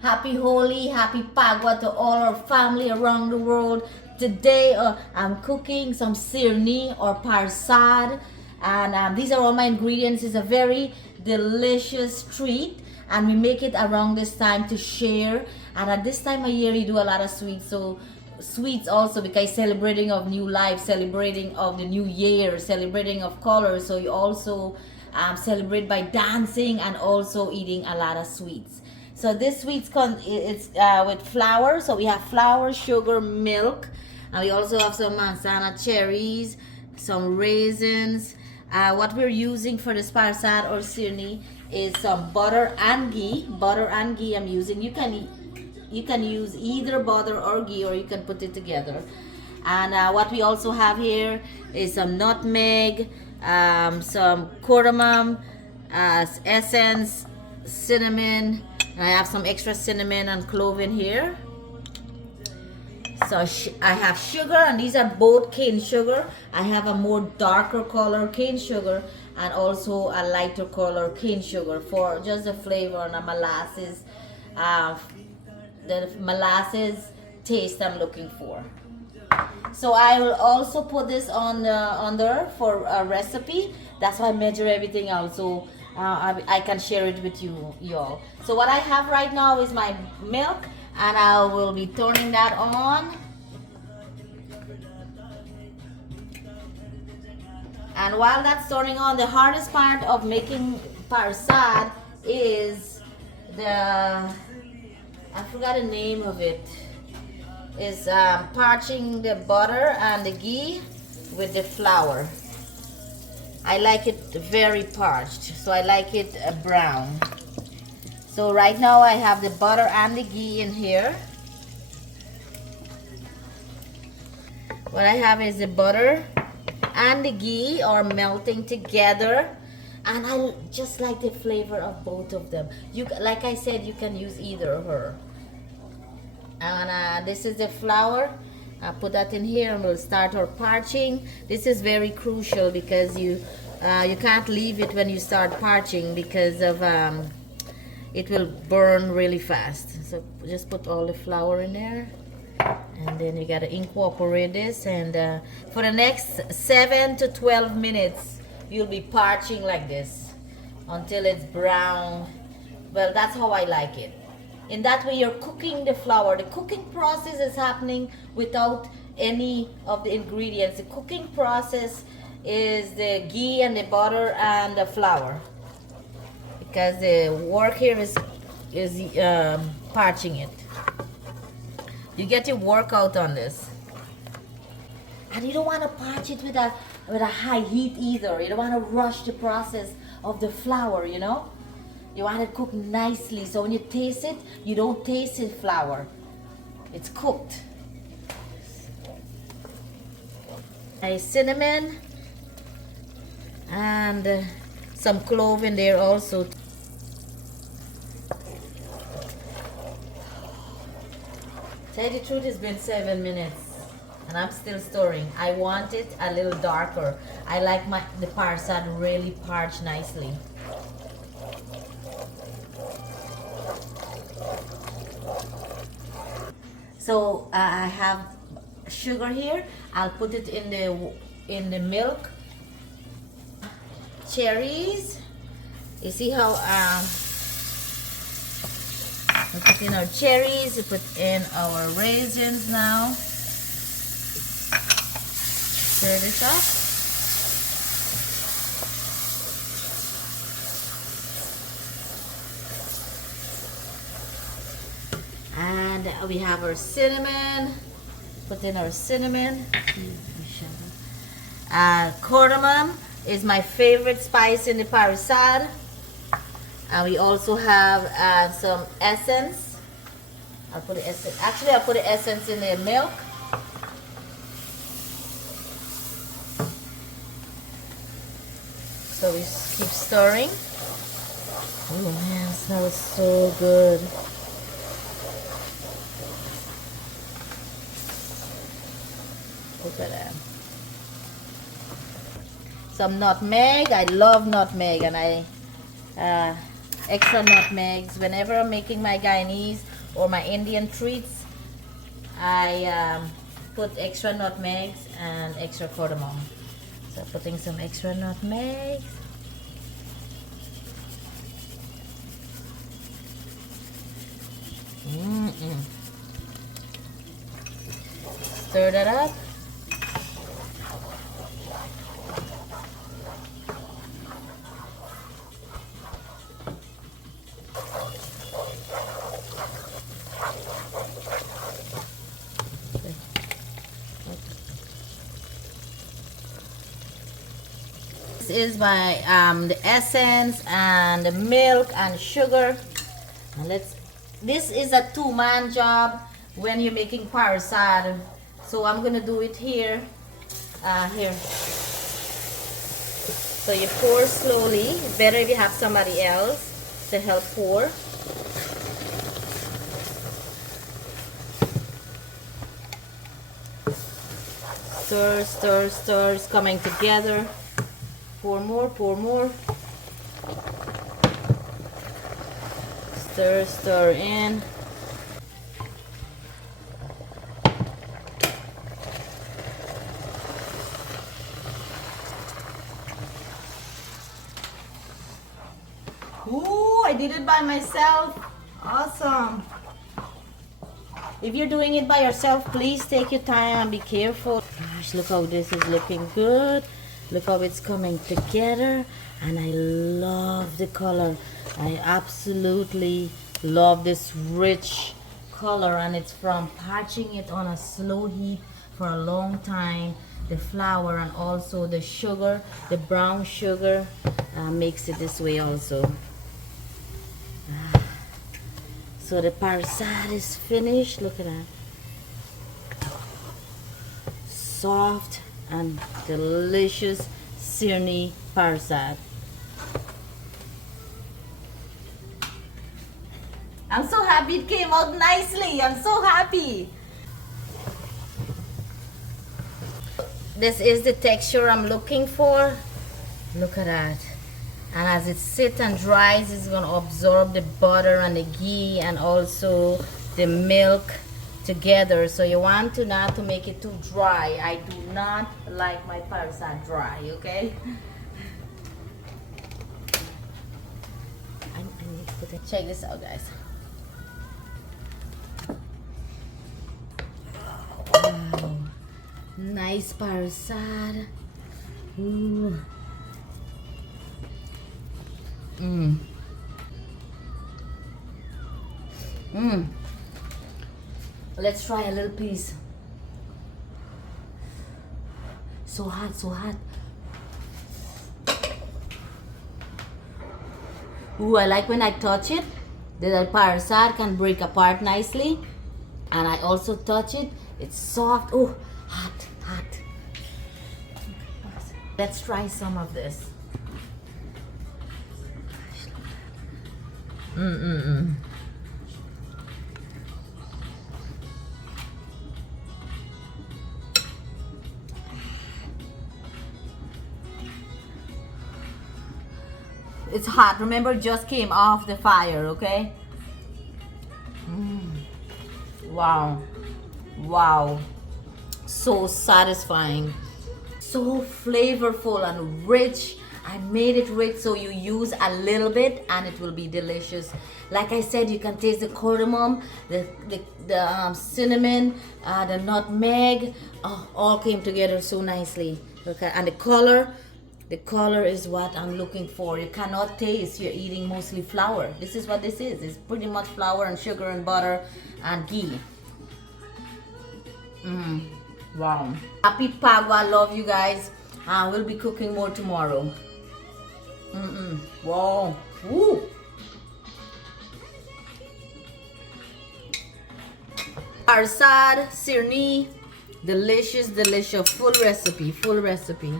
Happy Holi, happy Pagwa to all our family around the world. Today I'm cooking some Sirnee or Prasad, and these are all my ingredients. It's a very delicious treat, and we make it around this time to share. And at this time of year, you do a lot of sweets, so sweets also because celebrating of new life, celebrating of the new year, celebrating of colors. So you also celebrate by dancing and also eating a lot of sweets. So this it's with flour. So we have flour, sugar, milk, and we also have some Marciano cherries, some raisins. What we're using for the Prasad or Sirnee is some butter and ghee. Butter and ghee I'm using. You can use either butter or ghee, or you can put it together. And what we also have here is some nutmeg, some cardamom, essence, cinnamon. I have some extra cinnamon and clove in here. So I have sugar, and these are both cane sugar. I have a more darker color cane sugar and also a lighter color cane sugar for just the flavor and the molasses taste I'm looking for. So I will also put this on there for a recipe. That's why I measure everything out, so I can share it with y'all. So what I have right now is my milk, and I will be turning that on. And while that's turning on, the hardest part of making Prasad is I forgot the name of it. Is parching the butter and the ghee with the flour. I like it very parched, so I like it brown. So right now I have the butter and the ghee in here. What I have is the butter and the ghee are melting together, and I just like the flavor of both of them. Like I said, you can use either or her. And this is the flour. I put that in here, and we'll start our parching. This is very crucial because you can't leave it when you start parching because of it will burn really fast. So just put all the flour in there, and then you gotta incorporate this. And for the next 7 to 12 minutes, you'll be parching like this until it's brown. Well, that's how I like it. In that way, you're cooking the flour. The cooking process is happening without any of the ingredients. The cooking process is the ghee and the butter and the flour, because the work here is parching it. You get your work out on this, and you don't want to parch it with a high heat either. You don't want to rush the process of the flour, you know. You want it cooked nicely, so when you taste it, you don't taste it flour. It's cooked. A cinnamon and some clove in there also. Tell you the truth, it's been 7 minutes and I'm still stirring. I want it a little darker. I like the Prasad really parched nicely. So I have sugar here. I'll put it in the milk. Cherries. You see how we put in our cherries. We put in our raisins now. Stir this up. And we have our cinnamon. Put in our cinnamon. Cardamom is my favorite spice in the Prasad. And we also have some essence. I'll put the essence. Actually, I'll put the essence in the milk. So we keep stirring. Oh man, it smells so good. Look at that. Some nutmeg. I love nutmeg, and I extra nutmegs. Whenever I'm making my Guyanese or my Indian treats, I put extra nutmegs and extra cardamom. So putting some extra nutmegs. Stir that up. This is my the essence and the milk and sugar. And this is a two-man job when you're making Prasad. So I'm gonna do it here. Here. So you pour slowly. It's better if you have somebody else to help pour. Stir, stir, stir. It's coming together. Pour more, pour more. Stir, stir in. Ooh, I did it by myself. Awesome. If you're doing it by yourself, please take your time and be careful. Gosh, look how this is looking good. Look how it's coming together. And I love the color. I absolutely love this rich color, and it's from parching it on a slow heat for a long time. The flour and also the sugar, the brown sugar, makes it this way also. So the Prasad is finished. Look at that. Soft and delicious Sirnee Prasad. I'm so happy it came out nicely. I'm so happy. This is the texture I'm looking for. Look at that. And as it sits and dries, it's going to absorb the butter and the ghee and also the milk together. So you want to not to make it too dry. I do not like my Prasad dry, okay? I need to put it. Check this out, guys. Wow. Nice Prasad. Ooh. Let's try a little piece. So hot, so hot. Ooh, I like when I touch it. The Prasad can break apart nicely. And I also touch it. It's soft. Oh, hot, hot. Let's try some of this. It's hot. Remember, it just came off the fire, okay? Wow. Wow. So satisfying. So flavorful and rich. I made it rich, so you use a little bit and it will be delicious. Like I said, you can taste the cardamom, the cinnamon, the nutmeg. Oh, all came together so nicely. Okay, and the color is what I'm looking for. You cannot taste, you're eating mostly flour. This is what this is. It's pretty much flour and sugar and butter and ghee. Wow. Happy Pagwa. Love you guys. We'll be cooking more tomorrow. Wow. Woo. Prasad, Sirnee, delicious, delicious. Full recipe, full recipe.